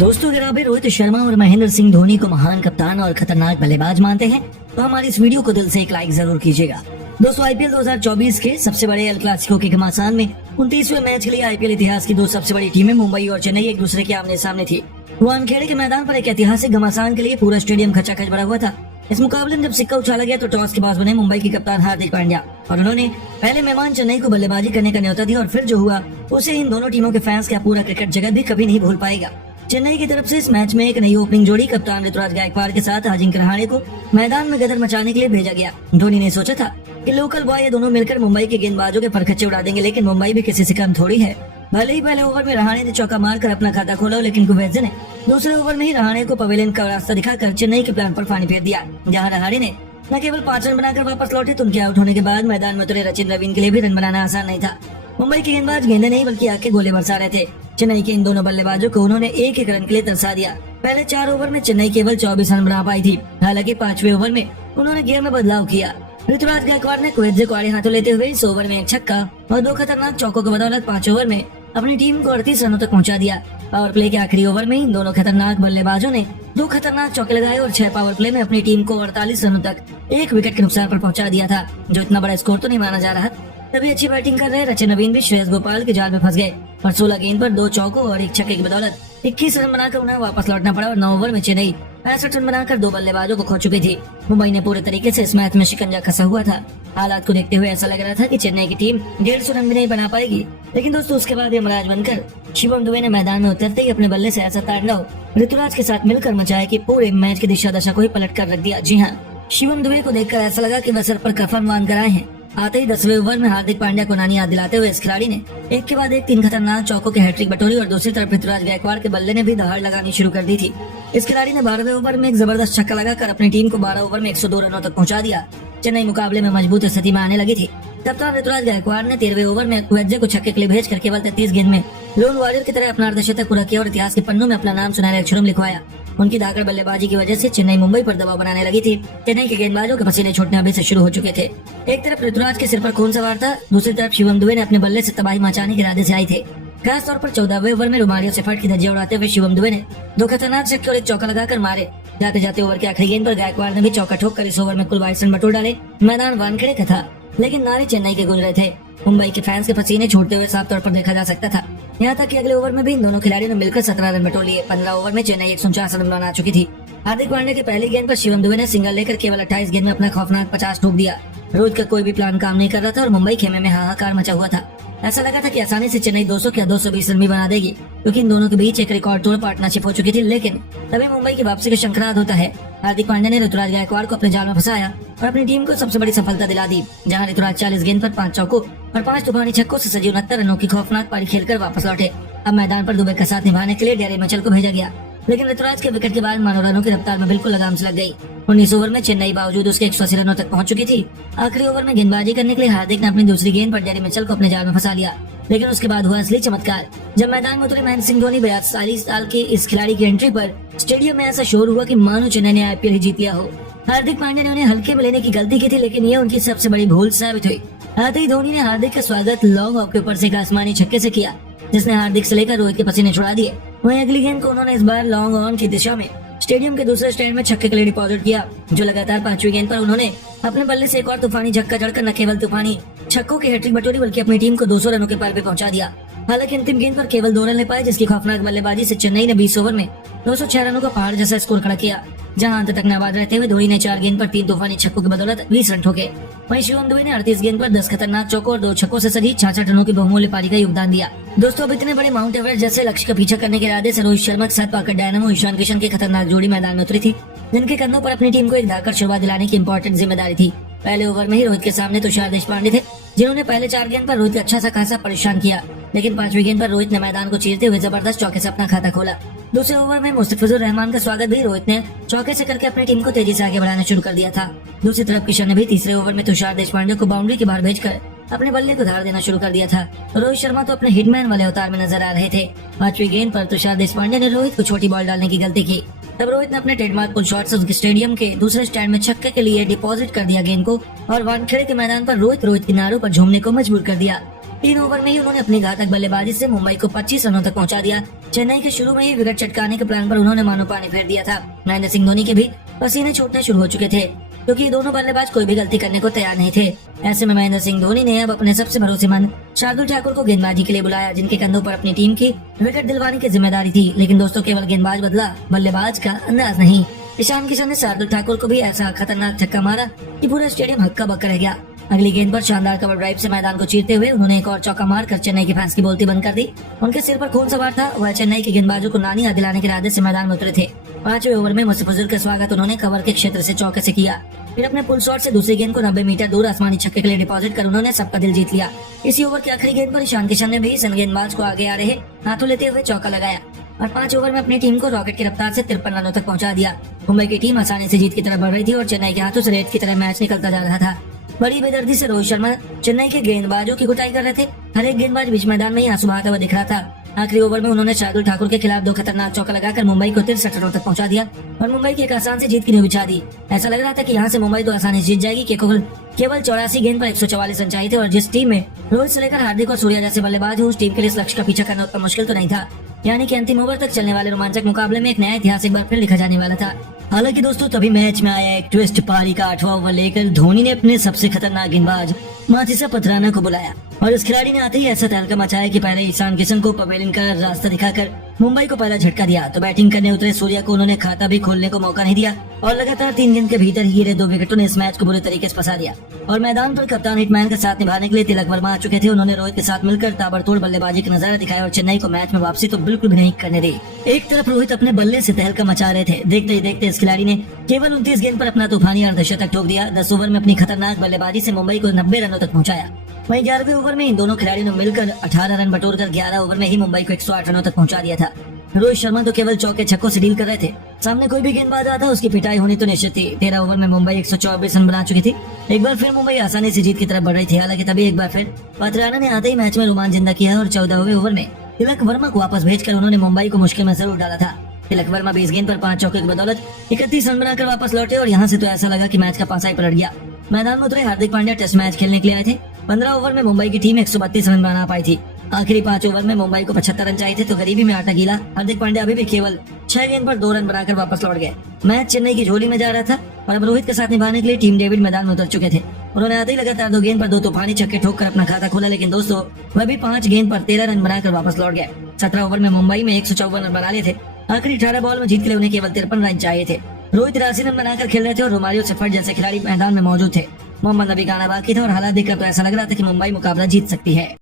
दोस्तों, अगर आप भी रोहित शर्मा और महेंद्र सिंह धोनी को महान कप्तान और खतरनाक बल्लेबाज मानते हैं तो हमारी इस वीडियो को दिल से एक लाइक जरूर कीजिएगा। दोस्तों, आईपीएल 2024 के सबसे बड़े एल क्लासिको के घमासान में 29वें मैच के लिए आईपीएल इतिहास की दो सबसे बड़ी टीमें मुंबई और चेन्नई एक दूसरे के आमने सामने थी। वानखेड़े के मैदान पर एक ऐतिहासिक घमासान के लिए पूरा स्टेडियम खचाखच भरा हुआ था। इस मुकाबले में जब सिक्का उछाला गया तो टॉस के बाद बने मुंबई के कप्तान हार्दिक पांड्या और उन्होंने पहले मेहमान चेन्नई को बल्लेबाजी करने का न्योता दिया और फिर जो हुआ उसे इन दोनों टीमों के फैंस का पूरा क्रिकेट जगत भी कभी नहीं भूल पाएगा। चेन्नई की तरफ से इस मैच में एक नई ओपनिंग जोड़ी कप्तान ऋतुराज गायकवाड़ के साथ अजिंक्य रहाणे को मैदान में गदर मचाने के लिए भेजा गया। धोनी ने सोचा था कि लोकल बॉय ये दोनों मिलकर मुंबई के गेंदबाजों के परखच्चे उड़ा देंगे, लेकिन मुंबई भी किसी से कम थोड़ी है। भले ही पहले ओवर में रहाणे ने चौका मारकर अपना खाता खोला, लेकिन कुवैत ने दूसरे ओवर में ही रहाणे को पवेलियन का रास्ता दिखाकर चेन्नई के प्लान पर पानी फेर दिया। जहां रहाणे ने न केवल 5 रन बनाकर वापस लौटे तो उनके आउट होने के बाद मैदान में उतरे रचिन रवीन के लिए भी रन बनाना आसान नहीं था। मुंबई के गेंदबाज गेंदे नहीं बल्कि आके गोले बरसा रहे थे। चेन्नई के इन दोनों बल्लेबाजों को उन्होंने एक एक रन के लिए तरसा दिया। पहले 4 ओवर में चेन्नई केवल 24 रन बना पाई थी। हालांकि 5वें ओवर में उन्होंने गेम में बदलाव किया। ऋतुराज गायकवाड़ ने कुवैत को आड़े हाथों लेते हुए इस ओवर में एक छक्का और 2 खतरनाक चौकों की बदौलत 5 ओवर में अपनी टीम को 38 रनों तक पहुंचा दिया। पावर प्ले के आखिरी ओवर में इन दोनों खतरनाक बल्लेबाजों ने 2 खतरनाक चौके लगाए और 6 पावर प्ले में अपनी टीम को 48 रनों तक 1 विकेट के नुकसान पर पहुंचा दिया था, जो इतना बड़ा स्कोर तो नहीं माना जा रहा। तभी अच्छी बैटिंग कर रहे रचिन रवीन भी श्रेयस गोपाल के जाल में फंस गए और 16 गेंद पर 2 चौकों और 1 छक्के की बदौलत 21 रन बनाकर उन्हें वापस लौटना पड़ा और 9 ओवर में चेन्नई 65 रन बनाकर 2 बल्लेबाजों को खो चुकी थी। मुंबई ने पूरे तरीके से इस मैच में शिकंजा कसा हुआ था। हालात को देखते हुए ऐसा लग रहा था कि चेन्नई की टीम 150 रन भी नहीं बना पाएगी, लेकिन दोस्तों उसके बाद यमराज बनकर शिवम दुबे ने मैदान में उतरते ही अपने बल्ले से ऐसा तांडव ऋतुराज के साथ मिलकर मचाया कि पूरे मैच की दिशा दशा को ही पलट कर रख दिया। जी हाँ, शिवम दुबे को देखकर ऐसा लगा कि वह सर पर कफन बांध कर आए हैं। आते ही 10वें ओवर में हार्दिक पांड्या को नानी याद दिलाते हुए इस खिलाड़ी ने एक के बाद एक 3 खतरनाक चौकों के हैट्रिक बटोरी और दूसरी तरफ ऋतुराज गायकवाड़ के बल्ले ने भी दहाड़ लगानी शुरू कर दी थी। इस खिलाड़ी ने 12वें ओवर में एक जबरदस्त छक्का लगाकर अपनी टीम को 12 ओवर में 102 रनों तक पहुंचा दिया। चेन्नई मुकाबले में मजबूत स्थिति में आने लगी थी। कप्तान ऋतुराज गायकवाड़ ने 13वें ओवर में कुवैत को छक्के के लिए भेजकर केवल 33 गेंद में लोन वॉरियर की तरह अपना अर्धशतक पूरा किया और इतिहास के पन्नों में अपना नाम सुनहरे अक्षरों में लिखवाया। उनकी धाकड़ बल्लेबाजी की वजह से चेन्नई मुंबई पर दबाव बनाने लगी थी। चेन्नई के गेंदबाजों के पसीने छूटने अभी से शुरू हो चुके थे। एक तरफ ऋतुराज के सिर पर खून सवार था, दूसरी तरफ शिवम दुबे ने अपने बल्ले से तबाही मचाने के इरादे से आए थे। खास तौर पर 14वें ओवर में रोमारियो सेफर्ट की धज्जियां उड़ाते हुए शिवम दुबे ने 2 खतरनाक छक्के और 1 चौका लगाकर मारे। जाते जाते ओवर के आखिरी गेंद पर गायकवाड़ ने भी चौका ठोककर इस ओवर में कुल 22 रन बटोर डाले। मैदान वानखेड़े का था, लेकिन नारे चेन्नई के गूंज रहे थे। मुंबई के फैंस के पसीने छूटते हुए साफ तौर पर देखा जा सकता था। यहाँ तक कि अगले ओवर में भी इन दोनों खिलाड़ियों ने मिलकर 17 रन बटोर लिए। 15 ओवर में चेन्नई 149 रन बना चुकी थी। हार्दिक पांड्या की पहली गेंद पर शिवम दुबे ने सिंगल लेकर केवल 28 गेंद में अपना खौफनाक 50 ठोक दिया। रोहित का कोई भी प्लान काम नहीं कर रहा था और मुंबई खेमे में हाहाकार मचा हुआ था। ऐसा लगा था कि आसानी से चेन्नई 200 या 220 रन भी बना देगी, क्योंकि इन दोनों के बीच एक रिकॉर्ड तोड़ पार्टनरशिप हो चुकी थी। लेकिन तभी मुंबई की वापसी का शंखनाद होता है। हार्दिक पांड्या ने ऋतुराज गायकवाड़ को अपने जाल में फंसाया और अपनी टीम को सबसे बड़ी सफलता दिला दी। जहां ऋतुराज 40 गेंद पर 5 चौकों और 5 तूफानी छक्कों से सजी 69 रनों की खौफनाक पारी खेलकर वापस लौटे। अब मैदान पर दुबे का साथ निभाने के लिए डेरे मिचेल को भेजा गया, लेकिन ऋतुराज के विकेट के बाद मानो रनों की रफ्तार में बिल्कुल लगाम से लग गई। 19 ओवर में चेन्नई बावजूद उसके 180 रनों तक पहुंच चुकी थी। आखिरी ओवर में गेंदबाजी करने के लिए हार्दिक ने अपनी दूसरी गेंद पर डेरे मिचेल को अपने जाल में फंसा लिया, लेकिन उसके बाद हुआ असली चमत्कार। जब मैदान में उतरे महेंद्र सिंह धोनी 42 साल के इस खिलाड़ी की एंट्री पर स्टेडियम में ऐसा शोर हुआ कि मानो चेन्नई ने आईपीएल ही जीत लिया हो। हार्दिक पांड्या ने उन्हें हल्के में लेने की गलती की थी, लेकिन ये उनकी सबसे बड़ी भूल साबित हुई। आते ही धोनी ने हार्दिक का स्वागत लॉन्ग ऑफ के ऊपर से एक आसमानी छक्के से किया, जिसने हार्दिक से लेकर रोहित के पसीने छुड़ा दिए। वहीं अगली गेंद को उन्होंने इस बार लॉन्ग ऑन की दिशा में स्टेडियम के दूसरे स्टैंड में छक्के के लिए डिपॉजिट किया, जो लगातार 5वीं गेंद पर उन्होंने अपने बल्ले से एक और तूफानी झटका जड़कर न केवल तूफानी छक्कों की हैट्रिक बटोरी बल्कि अपनी टीम को 200 रनों के पार भी पहुंचा दिया। हालांकि अंतिम गेंद पर केवल 2 रन ले पाए, जिसकी खौफनाक बल्लेबाजी से चेन्नई ने 20 ओवर में 206 रनों का पहाड़ जैसा स्कोर खड़ा किया। जहां अंत तक नाबाद रहते हुए धोनी ने 4 गेंद पर 3 तूफानी छक्कों की बदौलत 20 रन ठोके। वहीं शिवम दुबे ने 38 गेंद पर 10 खतरनाक चौकों और 2 छक्कों से सजी 66 रनों की बहुमूल्य पारी का योगदान दिया। दोस्तों, अब इतने बड़े माउंट एवरेस्ट जैसे लक्ष्य का पीछा करने के इरादे से रोहित शर्मा के साथ पाकर डायनामो ईशान किशन की खतरनाक जोड़ी मैदान में उतरी थी, जिनके कंधों पर अपनी टीम को एक धाकड़ शुरुआत दिलाने की इंपॉर्टेंट जिम्मेदारी थी। पहले ओवर में ही रोहित के सामने तुषार देशपांडे थे, जिन्होंने पहले 4 गेंद पर रोहित को अच्छा सा खासा परेशान किया, लेकिन 5वीं गेंद पर रोहित ने मैदान को चीरते हुए जबरदस्त चौके से अपना खाता खोला। दूसरे ओवर में मुस्तफिजुर रहमान का स्वागत भी रोहित ने चौके से करके अपनी टीम को तेजी से आगे बढ़ाना शुरू कर दिया था। दूसरी तरफ किशन ने भी तीसरे ओवर में तुषार देशपांडे को बाउंड्री के बाहर भेजकर अपने बल्ले को धार देना शुरू कर दिया था। रोहित शर्मा तो अपने हिटमैन वाले अवतार में नजर आ रहे थे। 5वीं गेंद पर तुषार देशपांडे ने रोहित को छोटी बॉल डालने की गलती की। तब रोहित ने अपने ट्रेडमार्क पुल शॉट से स्टेडियम के दूसरे स्टैंड में छक्के के लिए डिपॉजिट कर दिया गेंद को और वानखेड़े के मैदान पर रोहित किनारों पर झूमने को मजबूर कर दिया। 3 ओवर में ही उन्होंने अपनी घातक बल्लेबाजी से मुंबई को 25 रनों तक पहुंचा दिया। चेन्नई के शुरू में ही विकेट चटकाने के प्लान पर उन्होंने मानो पानी फेर दिया था। महेंद्र सिंह धोनी के भी पसीने छूटने शुरू हो चुके थे, क्योंकि ये दोनों बल्लेबाज कोई भी गलती करने को तैयार नहीं थे। ऐसे में महेंद्र सिंह धोनी ने अब अपने सबसे भरोसेमंद शार्दुल ठाकुर को गेंदबाजी के लिए बुलाया, जिनके कंधों पर अपनी टीम की विकेट दिलवाने की जिम्मेदारी थी। लेकिन दोस्तों, केवल गेंदबाज बदला, बल्लेबाज का अंदाज नहीं। ईशान किशन ने शार्दुल ठाकुर को भी ऐसा खतरनाक छक्का मारा कि पूरा स्टेडियम हक्का बक्का रह गया। अगली गेंद पर शानदार कवर ड्राइव से मैदान को चीरते हुए उन्होंने एक और चौका मारकर चेन्नई के फैंस की बोलती बंद कर दी। उनके सिर पर खून सवार था। वह चेन्नई के गेंदबाजों को नानी याद दिलाने के इरादे से मैदान में उतरे थे। 5वें ओवर में मुस्तफिजुर का स्वागत उन्होंने कवर के क्षेत्र से चौके से किया। फिर अपने पुल शॉट से दूसरी गेंद को 90 मीटर दूर आसमानी छक्के के लिए डिपॉजिट कर उन्होंने सबका दिल जीत लिया। इसी ओवर की आखिरी गेंद पर ईशान किशन ने भी सन गेंदबाज को आगे आ रहे हाथों लेते हुए चौका लगाया और 5 ओवर में अपनी टीम को रॉकेट की रफ्तार से 53 रनों तक पहुंचा दिया। मुंबई की टीम आसानी से जीत की तरफ बढ़ रही थी और चेन्नई के हाथों से रेत की तरह मैच निकलता जा रहा था। बड़ी बेदर्दी से रोहित शर्मा चेन्नई के गेंदबाजों की कुटाई कर रहे थे। हर एक गेंदबाज बीच मैदान में ही आंसू बहाता हुआ दिख रहा था। आखिरी ओवर में उन्होंने शार्दुल ठाकुर के खिलाफ 2 खतरनाक चौका लगाकर मुंबई को 63 रनों तक पहुंचा दिया और मुंबई की एक आसान से जीत की नींव बिछा दी। ऐसा लग रहा था कि यहाँ से मुंबई तो आसानी से जीत जाएगी, कि केवल 84 गेंद पर 144 रन चाहिए थे और जिस टीम में रोहित से लेकर हार्दिक और सूर्या जैसे बल्लेबाज हो, उस टीम के लिए इस लक्ष्य का पीछा करना उतना मुश्किल तो नहीं था। यानी कि अंतिम ओवर तक चलने वाले रोमांचक मुकाबले में एक नया इतिहास एक बार फिर लिखा जाने वाला था। हालांकि दोस्तों, तभी मैच में आया एक ट्विस्ट। पारी का 8वां ओवर लेकर धोनी ने अपने सबसे खतरनाक गेंदबाज माथिसा पथराना को बुलाया और इस खिलाड़ी ने आते ही ऐसा तहलका मचाया कि पहले ईशान किशन को पवेलियन का रास्ता दिखाकर मुंबई को पहला झटका दिया, तो बैटिंग करने उतरे सूर्या को उन्होंने खाता भी खोलने को मौका नहीं दिया और लगातार 3 गेंद के भीतर ही गिरे 2 विकेटों ने इस मैच को बुरे तरीके से फंसा दिया। और मैदान पर कप्तान हिटमैन का साथ निभाने के लिए तिलक वर्मा आ चुके थे। उन्होंने रोहित के साथ मिलकर ताबड़तोड़ बल्लेबाजी का नजारा दिखाया और चेन्नई को मैच में वापसी तो बिल्कुल भी नहीं करने दी। एक तरफ रोहित अपने बल्ले से तहलका मचा रहे थे। देखते ही देखते इस खिलाड़ी ने केवल 29 गेंद पर अपना तूफानी अर्धशतक ठोक दिया। 10 ओवर में अपनी खतरनाक बल्लेबाजी से मुंबई को 90 रनों तक पहुंचाया। वहीं 11वें ओवर में इन दोनों खिलाड़ियों ने मिलकर 18 रन बटोरकर 11 ओवर में ही मुंबई को 108 रनों तक पहुंचा दिया था। रोहित शर्मा तो केवल चौके छक्कों से डील कर रहे थे। सामने कोई भी गेंदबाज आता उसकी पिटाई होनी तो निश्चित थी। 13 ओवर में मुंबई 124 रन बना चुकी थी। एक बार फिर मुंबई आसानी से जीत की तरफ बढ़ रही थी। हालांकि तभी एक बार फिर पथराना ने आते ही मैच में रोमांच जिंदा किया और 14वें ओवर में तिलक वर्मा को वापस भेजकर उन्होंने मुंबई को मुश्किल में जरूर डाला था। तिलक वर्मा 20 गेंद पर 5 चौके की बदौलत 31 रन बनाकर वापस लौटे और यहाँ से तो ऐसा लगा कि मैच का पासा ही पलट गया। मैदान में उतरे हार्दिक पांड्या टेस्ट मैच खेलने के लिए आए थे। 15 ओवर में मुंबई की टीम 132 रन बना पाई थी। आखिरी 5 ओवर में मुंबई को 75 रन चाहिए थे, तो गरीबी में आटा गीला हार्दिक पांड्या अभी भी केवल 6 गेंद पर 2 रन बनाकर वापस लौट गए। मैच चेन्नई की झोली में जा रहा था और अब रोहित के साथ निभाने के लिए टीम डेविड मैदान में उतर चुके थे। उन्होंने आते ही लगातार 2 गेंद पर 2 तूफानी छक्के ठोककर अपना खाता खोला, लेकिन दोस्तों वह भी 5 गेंद पर 13 रन बनाकर वापस लौट गए। 17 ओवर में मुंबई में 154 रन बना लिए थे। आखिरी 18 बॉल में जीत के लिए उन्हें केवल 53 रन चाहिए थे। रोहित 83 रन बनाकर खेल रहे थे और रोमारियो सेफर्ड जैसे खिलाड़ी मैदान में मौजूद थे। मोहम्मद नबी का आना बाकी था और हालात देखकर तो ऐसा लग रहा था कि मुंबई मुकाबला जीत सकती है।